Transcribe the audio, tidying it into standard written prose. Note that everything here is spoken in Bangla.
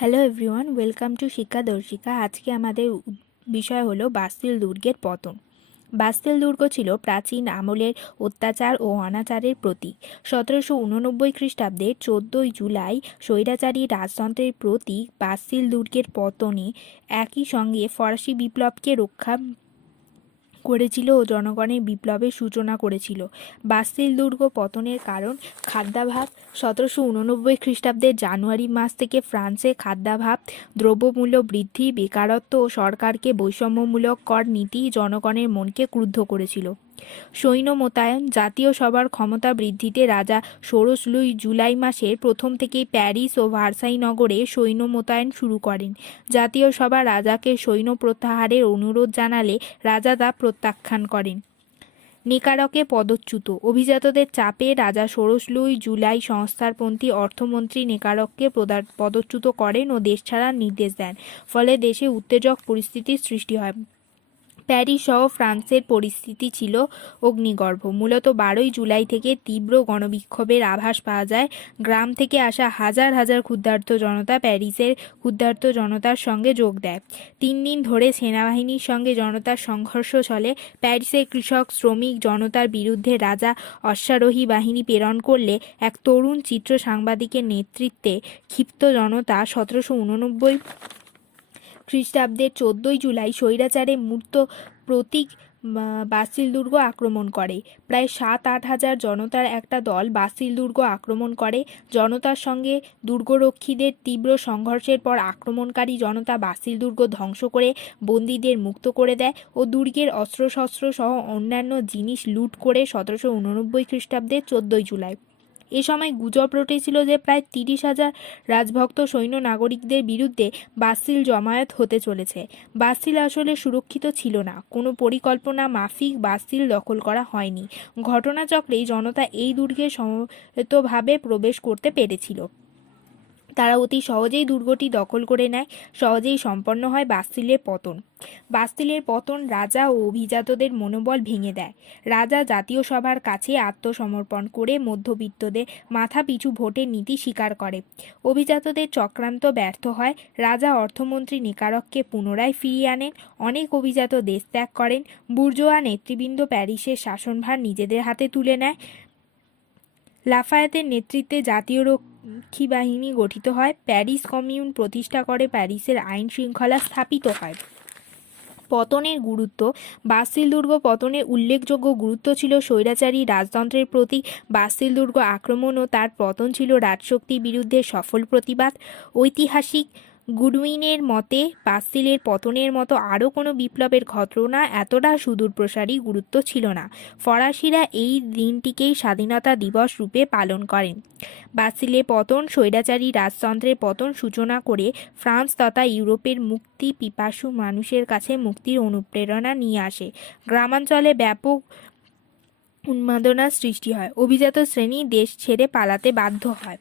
হ্যালো এভরিওয়ান, ওয়েলকাম টু শিক্ষা দর্শিকা। আজকে আমাদের বিষয় হলো বাস্তিল দুর্গের পতন। বাস্তিল দুর্গ ছিল প্রাচীন আমলের অত্যাচার ও অনাচারের প্রতীক। 1789 খ্রিস্টাব্দে 14 জুলাই স্বৈরাচারী রাজতন্ত্রের প্রতীক বাস্তিল দুর্গের পতনে একই সঙ্গে ফরাসি বিপ্লবকে রক্ষা করেছিল ও জনগণের বিপ্লবের সূচনা করেছিল। বাস্তিল দুর্গ পতনের কারণ খাদ্যাভাব। 1789 খ্রিস্টাব্দের জানুয়ারি মাস থেকে ফ্রান্সে খাদ্যাভাব, দ্রব্যমূল্য বৃদ্ধি, বেকারত্ব ও সরকারকে বৈষম্যমূলক কর নীতি জনগণের মনকে ক্রুদ্ধ করেছিল। সৈন্য মোতায়েন। জাতীয় সভার ক্ষমতা বৃদ্ধিতে রাজা ষোড়শ লুই জুলাই মাসের প্রথম থেকেই প্যারিস ও ভার্সাই নগরে সৈন্য মোতায়েন শুরু করেন। জাতীয় সভা রাজাকে সৈন্য প্রত্যাহারের অনুরোধ জানালে রাজা তা প্রত্যাখ্যান করেন। নিকারকে পদচ্যুত। অভিজাতদের চাপে রাজা ষোড়শ লুই জুলাই সংস্কারপন্থী অর্থমন্ত্রী নিকারককে পদচ্যুত করেন ও দেশ ছাড়ার নির্দেশ দেন। ফলে দেশে উত্তেজক পরিস্থিতির সৃষ্টি হয়। প্যারিস সহ ফ্রান্সের পরিস্থিতি ছিল অগ্নিগর্ভ। মূলত 12 জুলাই থেকে তীব্র গণবিক্ষোভের আভাস পাওয়া যায়। গ্রাম থেকে আসা হাজার হাজার ক্ষুধার্ত জনতা প্যারিসের ক্ষুধার্ত জনতার সঙ্গে যোগ দেয়। 3 দিন ধরে সেনাবাহিনীর সঙ্গে জনতার সংঘর্ষ চলে। প্যারিসের কৃষক শ্রমিক জনতার বিরুদ্ধে রাজা অশ্বারোহী বাহিনী প্রেরণ করলে এক তরুণ চিত্র সাংবাদিকের নেতৃত্বে ক্ষিপ্ত জনতা 1789 খ্রিস্টাব্দের 14 জুলাই স্বৈরাচারে মূর্ত প্রতীক বাস্তিল দুর্গ আক্রমণ করে। প্রায় 7-8 হাজার জনতার একটা দল বাস্তিল দুর্গ আক্রমণ করে। জনতার সঙ্গে দুর্গরক্ষীদের তীব্র সংঘর্ষের পর আক্রমণকারী জনতা বাস্তিল দুর্গ ধ্বংস করে বন্দীদের মুক্ত করে দেয় ও দুর্গের অস্ত্রশস্ত্র সহ অন্যান্য জিনিস লুট করে 1789 খ্রিস্টাব্দের 14 জুলাই। এ সময় গুজব রটেছিল যে প্রায় 30,000 রাজভক্ত সৈন্য নাগরিকদের বিরুদ্ধে বাস্তিল জমায়েত হতে চলেছে। বাস্তিল আসলে সুরক্ষিত ছিল না। কোনো পরিকল্পনা মাফিক বাস্তিল দখল করা হয়নি। ঘটনাচক্রেই জনতা এই দুর্গে সমবেতভাবে প্রবেশ করতে পেরেছিল। তারা অতি সহজেই দুর্গটি দখল করে নেয়। সহজেই সম্পন্ন হয় বাস্তিলের পতন। বাস্তিলের পতন রাজা ও অভিজাতদের মনোবল ভেঙে দেয়। রাজা জাতীয় সভার কাছে আত্মসমর্পণ করে মধ্যবিত্তদের মাথা পিছু ভোটের নীতি স্বীকার করে। অভিজাতদের চক্রান্ত ব্যর্থ হয়। রাজা অর্থমন্ত্রী নিকারককে পুনরায় ফিরিয়ে আনেন। অনেক অভিজাত দেশ ত্যাগ করেন। বুর্জোয়া নেতৃবৃন্দ প্যারিসের শাসনভার নিজেদের হাতে তুলে নেয়। লাফায়েতের নেতৃত্বে জাতীয় রক্ষী বাহিনী গঠিত হয়। প্যারিস কমিউন প্রতিষ্ঠা করে প্যারিসের আইন শৃঙ্খলা স্থাপিত হয়। পতনের গুরুত্ব। বাস্তিল দুর্গ পতনের উল্লেখযোগ্য গুরুত্ব ছিল স্বৈরাচারী রাজতন্ত্রের প্রতি বাস্তিল দুর্গ আক্রমণ ও তার পতন ছিল রাজশক্তির বিরুদ্ধে সফল প্রতিবাদ। ঐতিহাসিক গুডউইনের মতে বাস্তিলের পতনের মতো আরও কোনো বিপ্লবের ঘটনা এতটা সুদূরপ্রসারী গুরুত্ব ছিল না। ফরাসিরা এই দিনটিকেই স্বাধীনতা দিবস রূপে পালন করেন। বাস্তিলের পতন স্বৈরাচারী রাজতন্ত্রের পতন সূচনা করে ফ্রান্স তথা ইউরোপের মুক্তি পিপাসু মানুষের কাছে মুক্তির অনুপ্রেরণা নিয়ে আসে। গ্রামাঞ্চলে ব্যাপক উন্মাদনার সৃষ্টি হয়। অভিজাত শ্রেণী দেশ ছেড়ে পালাতে বাধ্য হয়।